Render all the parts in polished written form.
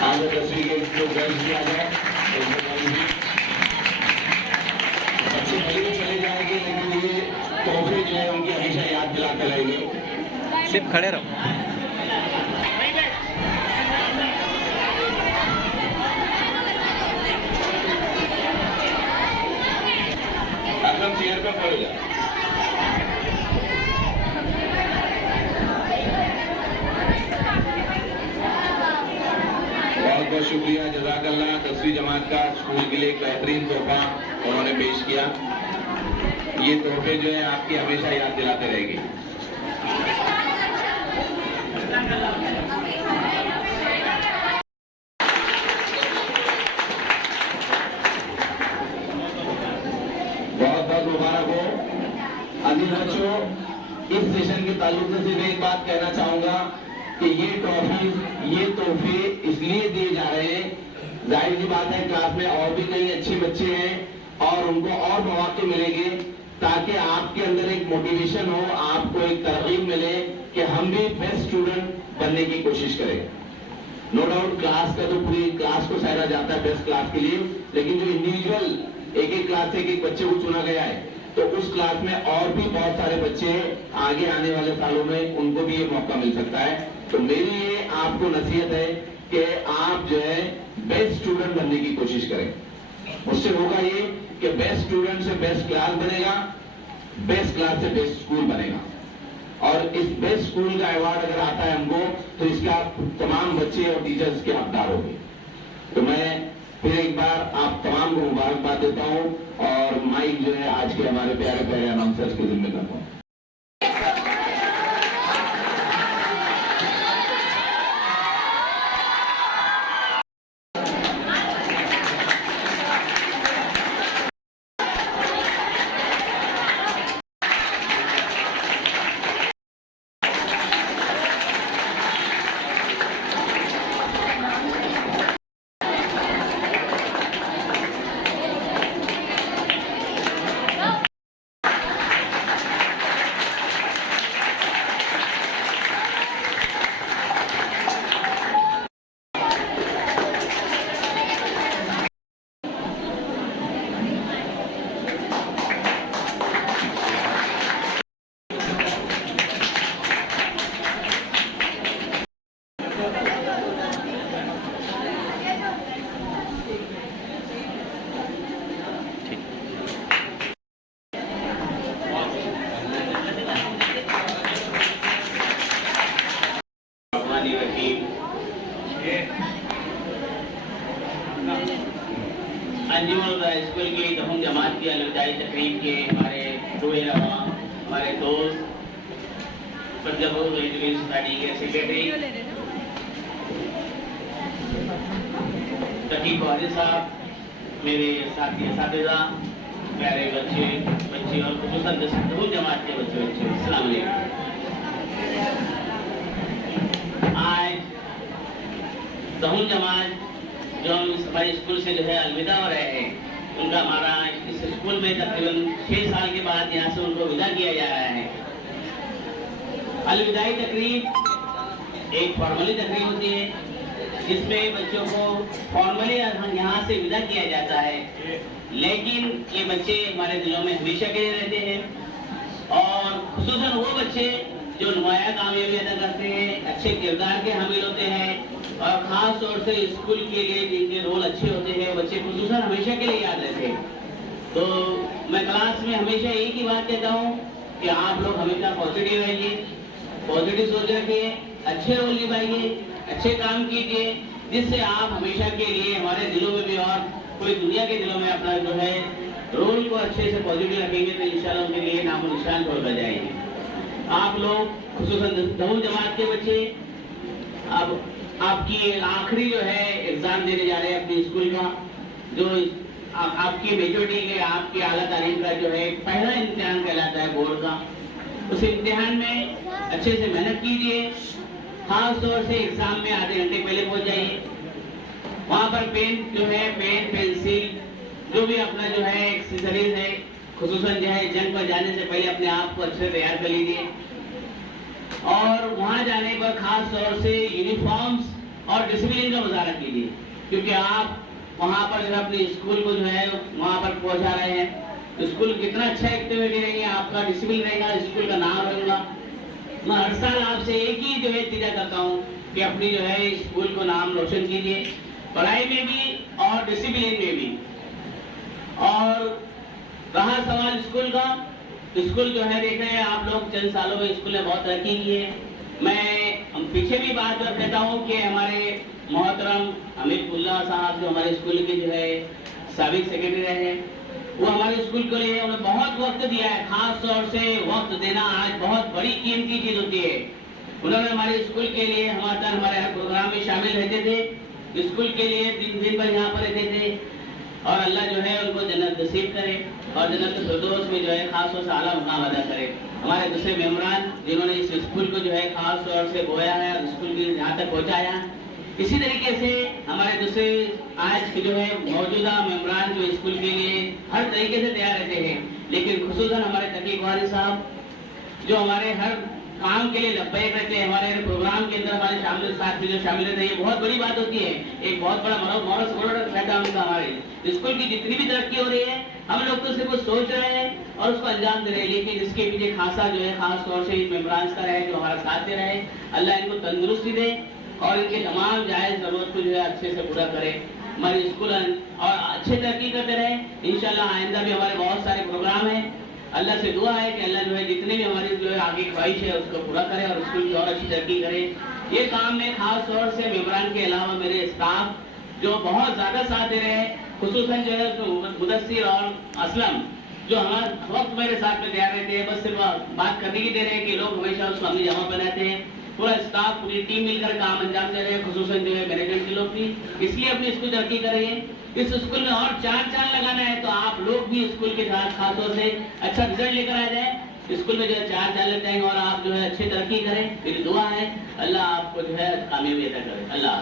आगे 10वीं के जो बैच भी आ जाए बच्चे भले चले जाएंगे, लेकिन ये तोहफे जो है उनकी हमेशा याद दिलाते रहेंगे। सिर्फ खड़े रहो। एकदम चेयर पर खड़े जाओ। बहुत बहुत शुक्रिया, जज़ाकल्लाह। 10वीं जमात का स्कूल के लिए एक बेहतरीन तोहफा उन्होंने पेश किया। ये तोहफे जो है आपकी हमेशा याद दिलाते रहेंगे। बहुत बहुत मुबारक हो। अभी बच्चों, इस सेशन के ताल्लुक से सिर्फ एक बात कहना चाहूंगा कि ये ट्रॉफी, ये तोहफे इसलिए दिए जा रहे हैं, जाहिर सी बात है क्लास में और भी कई अच्छे बच्चे हैं और उनको और मौके मिलेंगे ताकि आपके अंदर एक मोटिवेशन हो, आपको एक तरगीब मिले कि हम भी बेस्ट स्टूडेंट बनने की कोशिश करें। नो डाउट क्लास का तो पूरी क्लास को सराहा जाता है बेस्ट क्लास के लिए, लेकिन जो इंडिविजुअल एक एक क्लास से एक बच्चे को चुना गया है, तो उस क्लास में और भी बहुत सारे बच्चे आगे आने वाले सालों में उनको भी ये मौका मिल सकता है। तो मेरी ये आपको नसीहत है कि आप जो है बेस्ट स्टूडेंट बनने की कोशिश करें। उससे होगा ये कि बेस्ट स्टूडेंट से बेस्ट क्लास बनेगा, बेस्ट क्लास से बेस्ट स्कूल बनेगा, और इस बेस्ट स्कूल का अवार्ड अगर आता है हमको तो इसका तमाम बच्चे और टीचर्स के हकदार होंगे। तो मैं फिर एक बार आप तमाम को मुबारकबाद देता हूं और माइक जो है आज के हमारे प्यारे प्यारे अनाउंसर्स के जिम्मे करता हूं। अंजुमन स्कूल की दहुम जमात की अलविदाई तकरीब के हमारे हमारे दोस्त सोसाइटी के सेक्रेटरी तकीब वाहिद साहब, मेरे साथी असातिज़ा, प्यारे बच्चे और खुसूसन दहुम जमात के बच्चे, अस्सलाम वालेकुम। आज दहुम जमात जो हम हमारे स्कूल से जो है अलविदा हो रहे हैं, उनका हमारा इस स्कूल में तकरीबन 6 साल के बाद यहाँ से उनको विदा किया जा रहा है। अलविदाई तकरीब एक फॉर्मली तकरीब होती है जिसमें बच्चों को फॉर्मली यहाँ से विदा किया जाता है, लेकिन ये बच्चे हमारे दिलों में हमेशा के लिए रहते हैं और खुसूसन वो बच्चे जो नुमाया कामयाबी अदा करते हैं, अच्छे किरदार के हामिल होते हैं और खास तौर से स्कूल के लिए जिनके रोल अच्छे होते हैं बच्चे खुसूसन हमेशा के लिए याद रहते हैं। तो मैं क्लास में हमेशा एक ही बात कहता हूँ कि आप लोग हमेशा पॉजिटिव रहिए, पॉजिटिव सोच रखिए, अच्छे रोल निभाइए, अच्छे काम कीजिए, जिससे आप हमेशा के लिए हमारे दिलों में भी और पूरी दुनिया के दिलों में अपना जो है रोल को अच्छे से पॉजिटिव रखेंगे तो इंशाल्लाह उनके लिए नामो निशान छोड़ जाएंगे। आप लोग खुसूसन दहुम जमात के बच्चे अब आपकी आखिरी जो है एग्जाम देने जा रहे हैं अपने स्कूल का, जो आपकी मेजोरिटी के आपकी आला तालीम का जो है पहला इम्तिहान कहलाता है बोर्ड का। उस इम्तिहान में अच्छे से मेहनत कीजिए, खास तौर से एग्जाम में आधे घंटे पहले पहुंच जाइए। वहाँ पर पेन जो है, पेन पेंसिल जो भी अपना जो है एक्सेसरीज है, खुसूसन जो है जंग पर जाने से पहले अपने आप को अच्छे से तैयार कर लीजिए। और वहाँ जाने पर खास तौर से यूनिफॉर्म्स और डिसिप्लिन का मुजाहरा कीजिए, क्योंकि आप वहाँ पर जो है अपने स्कूल को जो है वहाँ पर पहुँचा रहे हैं। स्कूल कितना अच्छा एक्टिविटी रहेंगे, आपका डिसिप्लिन रहेगा, स्कूल का नाम रहेगा। मैं हर साल आपसे एक ही जो है इल्तिजा करता हूँ कि अपनी जो है स्कूल को नाम रोशन कीजिए, पढ़ाई में भी और डिसिप्लिन में भी। और रहा सवाल स्कूल का, स्कूल जो है देख रहे हैं आप लोग, चंद सालों में स्कूल ने बहुत तरक्की की है। मैं पीछे भी बात कहता हूँ कि हमारे मोहतरम हमीदुल्लाह साहब जो हमारे स्कूल के जो है साबिक सेक्रेटरी रहे हैं, वो हमारे स्कूल के लिए उन्होंने बहुत वक्त दिया है। खास तौर से वक्त देना आज बहुत बड़ी कीमती चीज होती है। उन्होंने हमारे स्कूल के लिए हमारे हर प्रोग्राम में शामिल रहते थे, स्कूल के लिए दिन भर यहाँ पर रहते थे। और अल्लाह जो है उनको जन्नत नसीब करे और जन्नत फिरदौस में जो है खास तौर से आला मुकाम अदा करे। हमारे दूसरे मेम्बरान जिन्होंने इस स्कूल को जो है खास तौर से बोया है और स्कूल की यहाँ तक पहुँचाया, इसी तरीके से हमारे दूसरे आज के जो है मौजूदा मेम्बरान जो स्कूल के लिए हर तरीके से तैयार रहते हैं, लेकिन खुसूसन हमारे तकीक वाली साहब जो हमारे हर काम के लिए लब्बैक रहते हैं, हमारे प्रोग्राम के अंदर हमारे साथ में जो शामिल रहते हैं, ये बहुत बड़ी बात होती है। एक बहुत बड़ा मॉरल सपोर्ट रहता है उनका। हमारे स्कूल की जितनी भी तरक्की हो रही है, हम लोग तो सिर्फ सोच रहे हैं और उसको अंजाम दे रहे हैं, लेकिन इसके पीछे खासा जो है खास तौर से मेम्बरान का रहे जो हमारा साथ दे रहे हैं। अल्लाह इनको तंदुरुस्ती दे और इनके तमाम जायज जरूरत को जो है अच्छे से पूरा करे। हमारे स्कूल और अच्छे तरक्की करते रहे। इंशाल्लाह आइंदा भी हमारे बहुत सारे प्रोग्राम हैं। अल्लाह से दुआ है कि अल्लाह जो है जितने भी हमारी जो है आगे ख्वाहिश है उसको पूरा करे और स्कूल की और अच्छी तरक्की करे। ये काम में खास तौर से मेम्बरान के अलावा मेरे स्टाफ जो बहुत ज्यादा साथ दे रहे हैं, खुसूसन जो है मुदस्सिर और असलम जो हमारे वक्त मेरे साथ में तैयार रहते हैं, बस सिर्फ बात करने की दे रहे हैं कि लोग हमेशा उसको अमली जमा बनाते हैं। पूरा स्टाफ पूरी टीम मिलकर काम अंजाम दे रहे हैं, खुसूसन जो है मैनेजमेंट के लोग भी, इसलिए अपनी स्कूल तरक्की कर रही है। इस स्कूल में और चार चांद लगाना है तो आप लोग भी स्कूल के साथ खासतौर से अच्छा रिजल्ट लेकर आ जाए। स्कूल में जो है चार चांद लग जाएंगे और आप जो है अच्छी तरक्की करें। मेरी दुआ है अल्लाह आपको जो है कामयाबी अदा करे। अल्लाह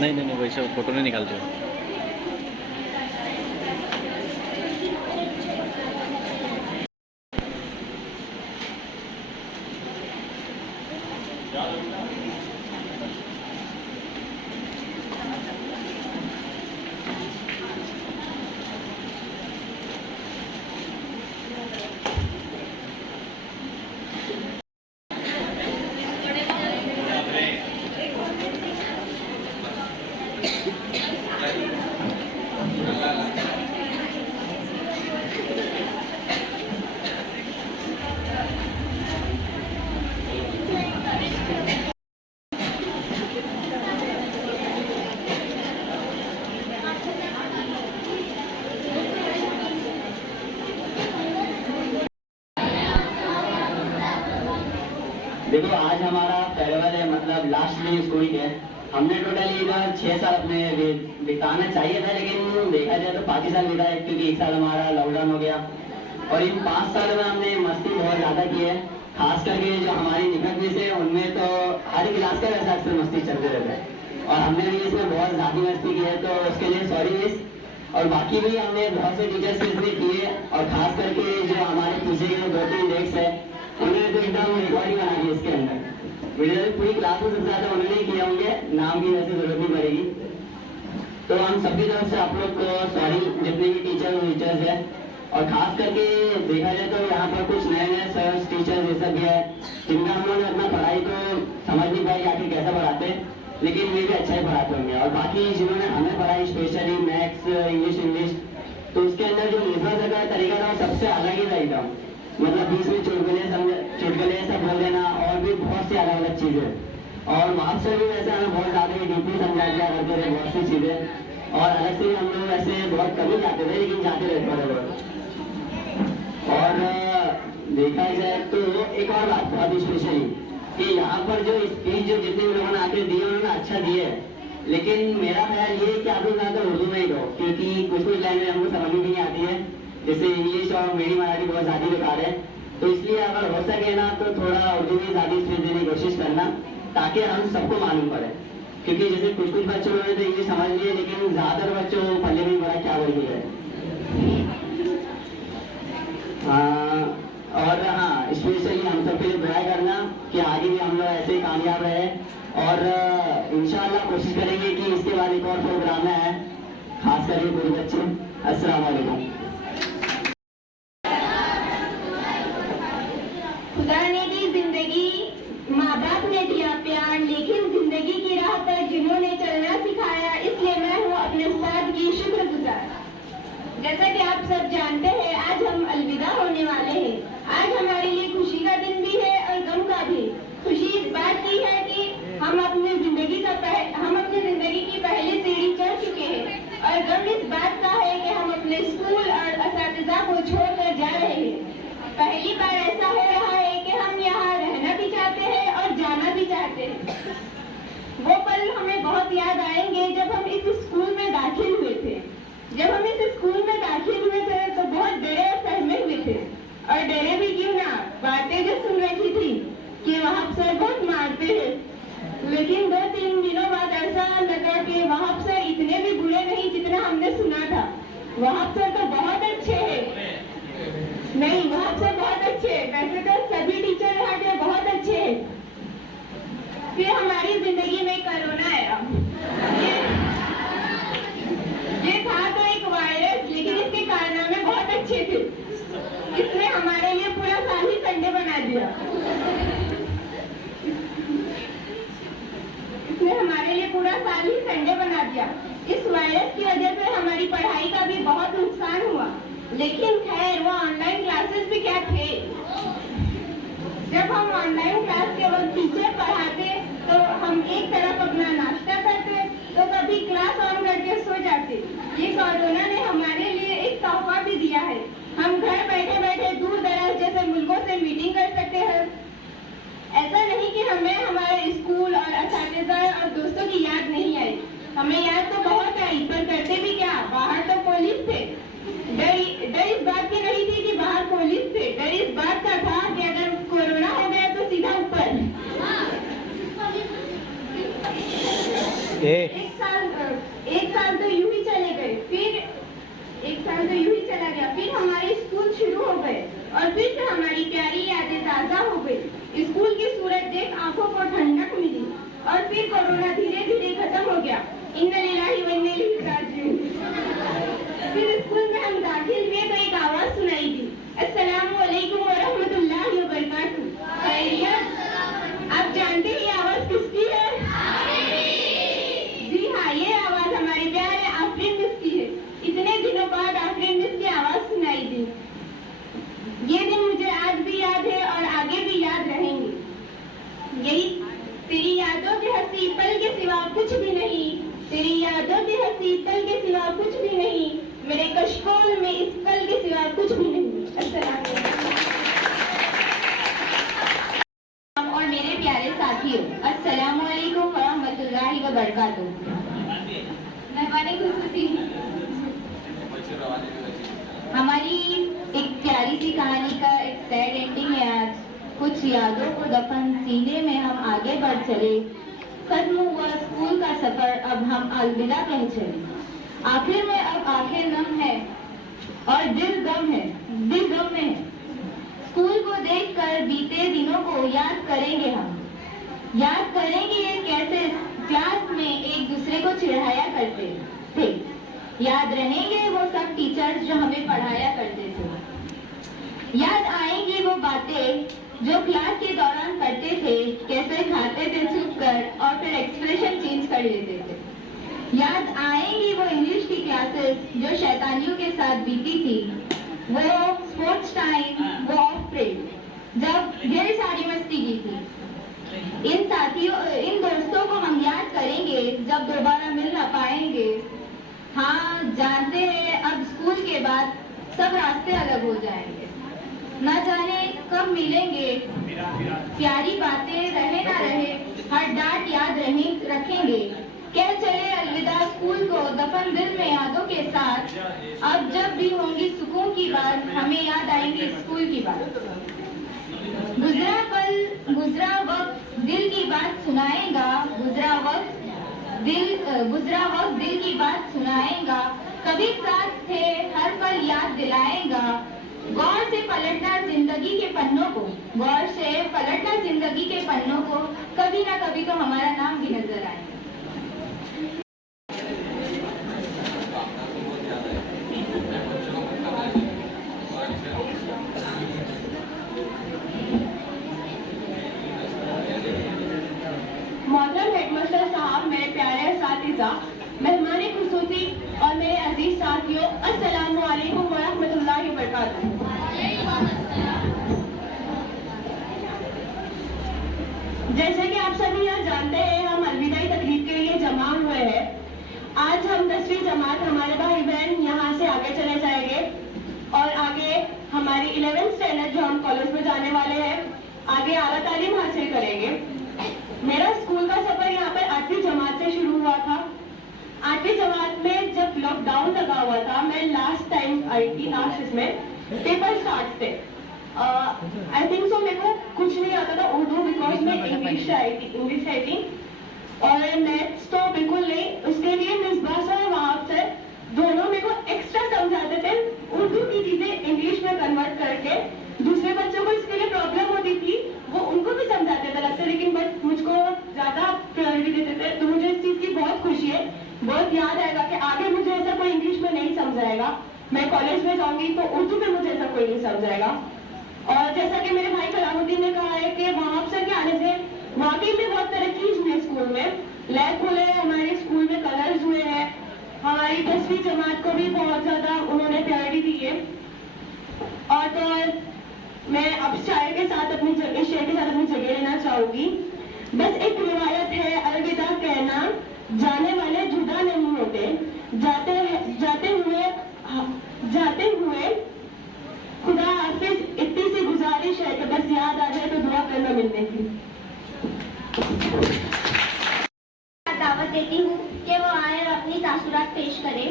नहीं वैसे फोटो नहीं निकालते हो। आज हमारा फेयरवेल है, मतलब लास्ट डे स्कूल के। हमने टोटली इधर 6 साल अपने बिताना चाहिए था, लेकिन देखा जाए तो 5 साल बिताए, क्योंकि 1 साल हमारा लॉकडाउन हो गया। और इन 5 साल में हमने मस्ती बहुत ज़्यादा की है, खास करके जो हमारी निकट में से उनमें तो हर क्लास का वैसा अक्सर मस्ती चलते रहता है, और हमने भी इसमें बहुत ज़्यादा मस्ती की है, तो उसके लिए सॉरी मिस। और बाकी भी हमने बहुत से टीचर्स के इसमें किए, और खास करके जो हमारे पीछे के 2-3 डेस्क है, उन्होंने तो एकदम रिकॉर्डिंग बना दी इसके अंदर। वीडियो पूरी क्लास में सबसे ज़्यादा उन्होंने ही किया होंगे, नाम की वैसे जरूरत नहीं पड़ेगी। तो हम सभी तरफ से आप लोग को सॉरी, जितने भी टीचर्स हैं। और खास करके देखा जाए तो यहाँ पर कुछ नए सर्स टीचर्स ये सब भी है, जिनका हम लोगों ने अपना पढ़ाई तो समझ नहीं पाई आखिर कैसे पढ़ाते, लेकिन वे भी अच्छा ही पढ़ाते होंगे। और बाकी जिन्होंने हमें पढ़ाई स्पेशली मैथ्स, इंग्लिश, तो उसके अंदर जो निर्भर का तरीका था वो सबसे अलग ही था एकदम, मतलब बीच में चुटकुले सब बोल देना, और भी बहुत सी अलग अलग चीज़ें। और मार्क्स से भी वैसे हमें बहुत ज़्यादा डीपली समझा दिया करते थे बहुत सी चीज़ें, और अलग से हम लोग वैसे बहुत कम ही जाते थे, लेकिन जाते रहते थे बहुत। और देखा जाए तो एक और बात बहुत स्पेशली कि यहाँ पर जो स्पीच जो जितने भी लोगों ने आके दिए उन्होंने अच्छा दिए, लेकिन मेरा ख्याल ये है कि आप लोग ज़्यादा उर्दू में ही दो, क्योंकि कुछ लैंग्वेज हमको समझ में नहीं आती है, जैसे इंग्लिश और मेरी मराठी बहुत ज़्यादा बेकार है। तो इसलिए अगर हो सके ना तो थोड़ा उर्दू में ज़्यादा स्पीच देने की कोशिश करना, ताकि हम सबको मालूम पड़े। क्योंकि जैसे कुछ बच्चों ने तो इंग्लिश समझ लिए, लेकिन ज़्यादातर बच्चों को पल्ले में बड़ा क्या बोल दिया है। और हाँ, स्पेशली हम सब के लिए दुआ करना कि आगे भी हम लोग ऐसे ही कामयाब रहे, और इंशाल्लाह कोशिश करेंगे कि इसके बाद एक और प्रोग्राम है, खास करके पूरे बच्चे। अस्सलाम वालेकुम। खुदा ने दी जिंदगी, माँ बाप ने दिया प्यार, लेकिन जिंदगी की राह पर जिन्होंने चलना सिखाया, इसलिए मैं हूँ अपने उस्ताद की शुक्रगुजार। जैसा कि आप सब जानते हैं, आज हम अलविदा होने वाले हैं। आज हमारे लिए खुशी का दिन भी है और गम का भी। खुशी इस बात की है कि हम अपनी जिंदगी की पहली सीढ़ी चढ़ चुके हैं, और गम इस बात का है कि हम अपने स्कूल और असातिज़ा को छोड़कर जा रहे हैं। पहली बार ऐसा हो रहा है कि हम यहाँ रहना भी चाहते हैं और जाना भी चाहते हैं। वो पल हमें बहुत याद आएंगे जब हम इस स्कूल में दाखिल हुए थे। जब हम इस स्कूल में दाखिल हुए थे तो बहुत डरे और सहमे हुए थे, और डरे भी क्यों ना, बातें जो सुन रखी थी कि वहाँ सर बहुत मारते हैं, लेकिन 2-3 दिनों बाद ऐसा लगा कि वहाँ सर इतने भी बुरे नहीं जितना हमने सुना था। वहाँ सर तो बहुत अच्छे हैं। नहीं, वहाँ सर बहुत अच्छे हैं, वैसे तो सभी टीचर यहाँ के बहुत अच्छे हैं। फिर हमारी जिंदगी में कोरोना आया। ये था तो एक वायरस, लेकिन इसके कारनामे बहुत अच्छे थे। इसने हमारे लिए पूरा साल ही संडे बना दिया। इस वायरस की वजह से हमारी पढ़ाई का भी बहुत नुकसान हुआ, लेकिन खैर वो ऑनलाइन क्लासेस भी क्या थे। जब हम ऑनलाइन क्लास के वक्त टीचर पढ़ाते तो हम एक तरफ अपना नाश्ता करते तो कभी क्लास ऑन करके सो जाते। ये कोरोना ने हमारे लिए एक तोहफा भी दिया है। हम घर बैठे बैठे दूर दराज जैसे मुल्कों से मीटिंग कर सकते हैं। ऐसा नहीं कि हमें हमारे स्कूल और असातिज़ा और दोस्तों की याद नहीं आई, हमें याद तो बहुत आई, पर करते भी क्या, बाहर तो पुलिस थे। डर इस बात की नहीं थी कि बाहर पुलिस थे, डर इस बात का था कि अगर कोरोना हो गया तो सीधा ऊपर। एक साल तो यूं ही चले गए, फिर एक साल तो यूं ही चला गया, फिर हमारे स्कूल शुरू हो गए और फिर से हमारी प्यारी यादें ताज़ा हो गई। स्कूल की सूरत देख आंखों को ठंडक मिली और फिर कोरोना धीरे धीरे खत्म हो गया। इन्ना लिल्लाहि व इन्ना इलैहि राजिऊन। फिर स्कूल में हम दाखिल हुए तो एक आवाज सुनाई दी, अस्सलामु अलैकुम व रहमतुल्लाहि व बरकातुहू। खैरियत? आप जानते हैं ये आवाज किसकी है? जी हाँ, ये आवाज हमारे प्यारे आफरीन मिस की है। इतने दिनों बाद आफरीन मिस की आवाज सुनाई दी। ये दिन मुझे आज भी याद है और आगे भी याद रहेंगे। यही तेरी यादों के हंसी पल के सिवा कुछ भी नहीं, तेरी यादों के हंसी पल की कहानी का एक सैड एंडिंग है आज। कुछ यादों को दफन सीने में हम आगे बढ़ चले। खत्म हुआ स्कूल का सफर, अब हम अलविदा कह चले। आखिर में अब आखिर नम है और दिल गम में है। स्कूल को देखकर बीते दिनों को याद करेंगे हम। याद करेंगे कैसे क्लास में एक दूसरे को चिढ़ाया करते थे। याद रहेंगे वो सब टीचर्स जो हमें पढ़ाया करते थे। याद आएंगी वो बातें जो क्लास के दौरान करते थे, कैसे खाते थे छुप कर और फिर एक्सप्रेशन चेंज कर लेते थे। याद आएंगी वो इंग्लिश की क्लासेस जो शैतानियों के साथ बीती थी, वो स्पोर्ट्स टाइम, वो ऑफ पीरियड जब ढेर सारी मस्ती की थी। इन दोस्तों को हम याद करेंगे जब दोबारा मिल ना पाएंगे। हाँ, जानते हैं अब स्कूल के बाद सब रास्ते अलग हो जाएंगे। न जाने कब मिलेंगे। प्यारी बातें रहे ना रहे, हर डांट याद रखेंगे। कह चले अलविदा स्कूल को दफन दिल में यादों के साथ। अब जब भी होंगी सुकून की बात, हमें याद आएंगी स्कूल की बात। गुजरा पल, गुजरा वक्त दिल की बात सुनाएगा। गुजरा वक्त दिल की बात सुनाएगा। कभी साथ थे हर पल याद दिलाएगा। गौर से पलटना जिंदगी के पन्नों को, कभी ना कभी तो हमारा नाम भी नजर आएगा। मोहतरम हेडमास्टर साहब, मेरे प्यारे साथीज़ा, मेहमान खुसूसी और मेरे अजीज साथियों, अस्सलामु अलैकुम व रहमतुल्लाहि व बरकातुहू। जैसे कि आप सभी यहाँ जानते हैं, हम अलविदाई तकरीब के लिए जमा हुए हैं। आज हम 10वीं जमात हमारे भाई बहन यहाँ से आगे चले जाएंगे और आगे हमारी 11th स्टैंडर्ड जो हम कॉलेज में जाने वाले हैं, आगे आला तालीम हासिल करेंगे। मेरा स्कूल का सफर यहाँ पर 8वीं जमात से शुरू हुआ था। 8वीं जमात में जब लॉकडाउन लगा हुआ था, मैं लास्ट टाइम आई थी, लास्ट इसमें पेपर स्टार्ट थे। आई थिंक सो मेरे को कुछ नहीं आता था उर्दू, बिकॉज मैं इंग्लिश आई थी और मैथ्स तो बिल्कुल नहीं। उसके लिए मिसबा सर वहां से दोनों मेरे को एक्स्ट्रा समझाते थे, उर्दू की चीजें इंग्लिश में कन्वर्ट करके। दूसरे बच्चों को इसके लिए प्रॉब्लम होती थी, वो उनको भी समझाते थे लगता, लेकिन बट मुझको ज्यादा प्रायोरिटी देते थे। तो मुझे इस चीज की बहुत खुशी है। बहुत याद आएगा कि आगे मुझे ऐसा कोई इंग्लिश में नहीं समझाएगा। मैं कॉलेज में जाऊंगी तो उर्दू में मुझे ऐसा कोई नहीं समझाएगा। और जैसा कि मेरे भाई कलामुद्दीन ने कहा है कि वहां सर के आने से वाकई में बहुत तरक्की हुई है। स्कूल में लैब खुले, हमारे स्कूल में कलर्स हुए हैं, हमारी 10वीं जमात को भी बहुत ज्यादा उन्होंने प्रायोरिटी दी है। और तो मैं अब शायर के साथ अपनी जगह लेना चाहूंगी। बस एक रिवायत है, अलविदा कहना, जाने वाले जुदा नहीं होते, जाते हुए खुदा हाफिज। इतनी सी गुजारिश है कि बस याद आ जाए तो दुआ करना मिलने की। दावत देती हूँ कि वो आए और अपनी तासुरात पेश करें।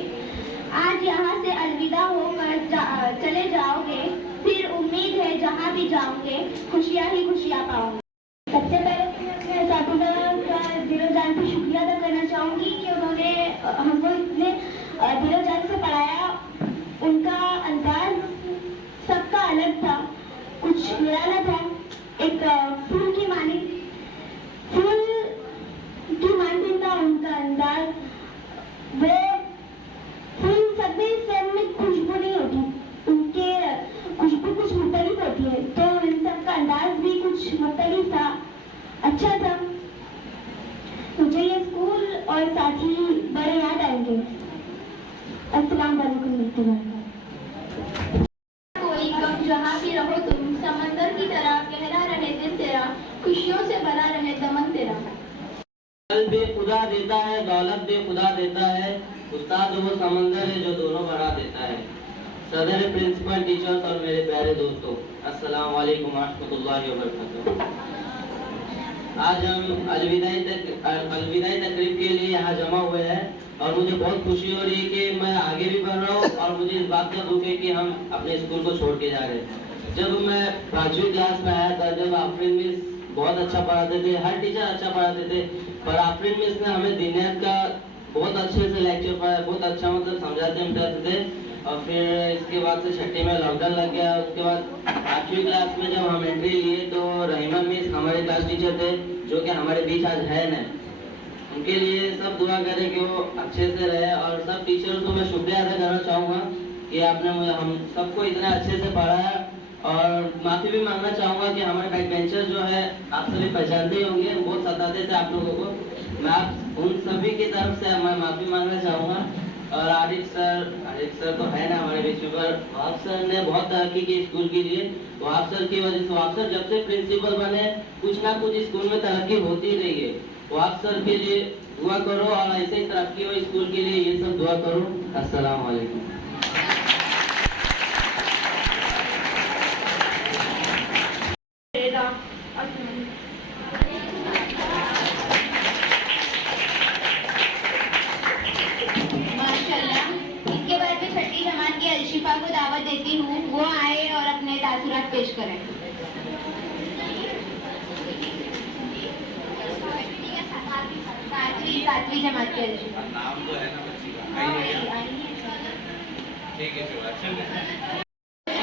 आज यहाँ से अलविदा होकर चले जाओगे, फिर उम्मीद है जहाँ भी जाओगे खुशियाँ ही खुशियाँ पाओगे। सबसे पहले मैं अपने साथीदार का दिलो जान से शुक्रिया अदा करना चाहूँगी कि उन्होंने हमको इतने दिलो जान से पढ़ाया। उनका अंदाज सबका अलग था, कुछ निराला था। एक फूल की मानी था उनका अंदाज। वो फूल सब में खुशबू नहीं होती, उनके खुशबू कुछ मुख्तलिफ होती है, तो इन सब का अंदाज भी कुछ मुख्तलिफ था, अच्छा था। मुझे ये स्कूल और साथी बड़े याद आएंगे। अस्सलाम वालेकुम। कोई गम जहाँ भी रहो तुम, समंदर की तरह गहरा रहे दिल तेरा, खुशियों से भरा रहे दमन तेरा। फल भी खुदा देता है, दौलत भी खुदा देता है, उस्ताद वो समंदर है जो दोनों बढ़ा देता है। सदर, प्रिंसिपल, टीचर्स और मेरे प्यारे दोस्तों, अस्सलाम वालेकुम रहमतुल्लाहि व बरकातुहू। आज हम अलविदाई तकरीब के लिए यहाँ जमा हुए हैं और मुझे बहुत खुशी हो रही है कि मैं आगे भी बढ़ रहा हूँ और मुझे इस बात का दुख है कि हम अपने स्कूल को छोड़ के जा रहे हैं। जब मैं 5वीं क्लास में आया था, जब आफरीन मिस बहुत अच्छा पढ़ाते थे, हर टीचर अच्छा पढ़ाते थे, पर आफरीन मिस ने हमें दिनियत का बहुत अच्छे से लेक्चर पढ़ाया, बहुत अच्छा मतलब समझाते थे। और फिर इसके बाद से 6ठी में लॉकडाउन लग गया। उसके बाद 8वीं क्लास में जब हम एंट्री लिए तो रहीमा मिस हमारे क्लास टीचर थे, जो कि हमारे बीच आज है नहीं। उनके लिए सब दुआ करें कि वो अच्छे से रहे, और सब टीचर्स को मैं शुक्रिया अदा करना चाहूँगा कि आपने मुझे हम सबको इतना अच्छे से पढ़ाया। और माफ़ी भी मांगना चाहूँगा कि हमारे बैक बेंचर जो है आप सभी पहचानते ही होंगे, बहुत सताते थे आप लोगों को। मैं आप उन सभी की तरफ से मैं माफ़ी मांगना चाहूँगा। और आरिफ सर तो है ना हमारे बीच में, पर वहाब सर ने बहुत तरक्की की स्कूल के लिए। वहाब सर की वजह से, वहाब सर जब से प्रिंसिपल बने कुछ ना कुछ स्कूल में तरक्की होती रही है। वहाब सर के लिए दुआ करो और ऐसे ही तरक्की हो स्कूल के लिए, ये सब दुआ करो। अस्सलाम वालेकुम। माशाल्लाह, इसके बाद मैं 6ठी जमात की अलशिफा को दावत देती हूँ, वो आए और अपने तासुरात पेश करें। सातवीं जमात की अलशिफा। नाम तो है ना बच्ची का, ठीक है फिर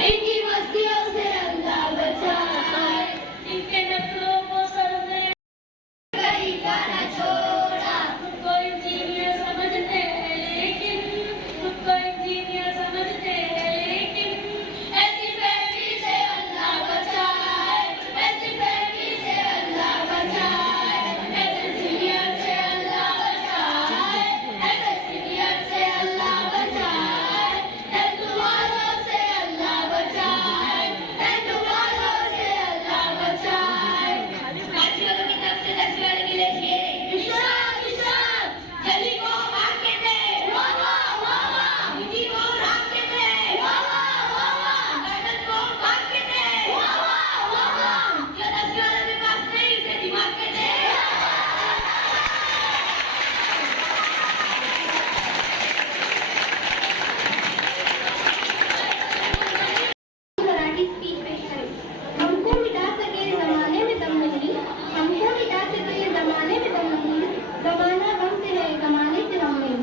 इनकी मस्तियों से अल्लाह बचाए, इनके नखरों को सर में कहीं का न छोड़ा। तुमको इंजीनियर समझते हैं लेकिन, तुमको इंजीनियर समझते हैं लेकिन, ऐसी फैमिली से अल्लाह बचाए, ऐसी फैमिली से अल्लाह बचाए, ऐसे सीनियर से अल्लाह बचाए, ऐसे सीनियर से अल्लाह बचाए, हेल्थ वालों से अल्लाह बचाए, हेल्थ वालों से अल्लाह बचाए। पांचवी वालों की तरफ से 10वीं वाले के लिए शेर। इशान इशान जल्दी को भाग के थे, वाह वाह वाह वाह, इजी को भाग के थे, वाह वाह वाह वाह, गर्दन को भाग के थे, वाह वाह वाह वाह, जो 10वीं वाले के पास नहीं उसे दिमाग के थे। मराठी स्पीच पेश करें। हमको मिटा सके जमाने में दम नहीं, हमको मिटा सके जमाने में दम नहीं, जमाना गम से है जमाने से हम नहीं।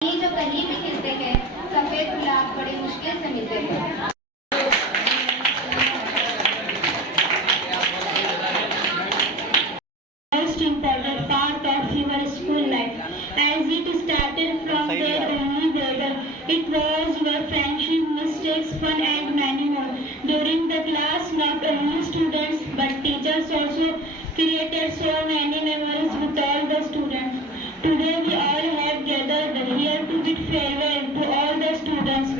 ये जो कली में खिलते हैं सफेद गुलाब बड़ी मुश्किल से मिलते हैं। Most important part of your school life, as it started from there only there. It was your friendship, mistakes, fun and many more. During the class, not only students but teachers also created so many memories with all the students. Today we all have gathered here to bid farewell to all the students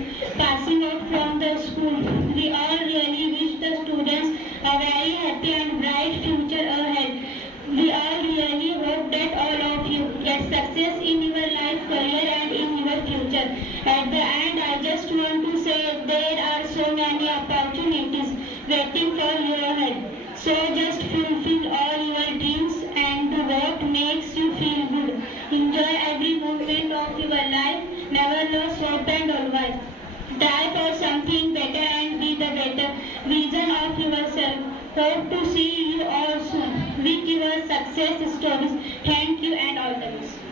passing out from the school. We all really wish the students a very happy and bright future ahead. We all really hope that all of you get success in your life, career and in your future. At the end, I just want to say there are so many opportunities waiting for your head. So just fulfill all your dreams and do what makes you feel good. Enjoy every moment of your life. Never lose hope and always try for something better and be the better version of yourself. Hope to see you all soon with your success stories. Thank you and all the best.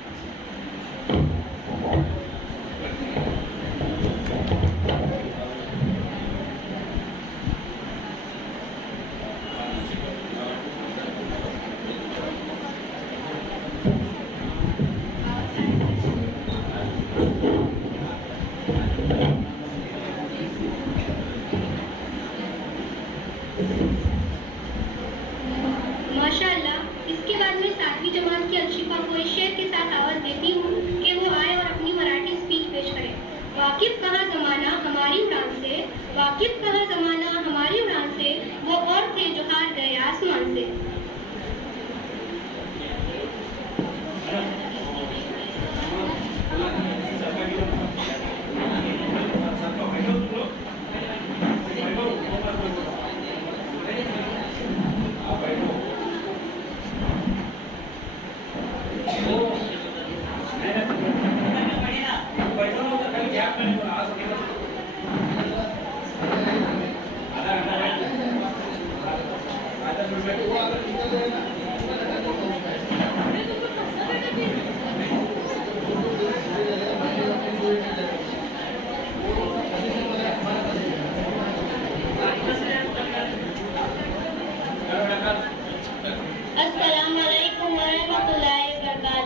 माशाल्लाह, इसके बाद मैं 7वीं जमात की अलशिफा को इस शेर के साथ आवाज देती हूँ कि वो आए और अपनी मराठी स्पीच पेश करें। वाकिफ कहा जमाना हमारी उड़ान से, वाकिफ कहा जमाना हमारी उड़ान से, वो और थे जो हार गए आसमान से।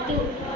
आपके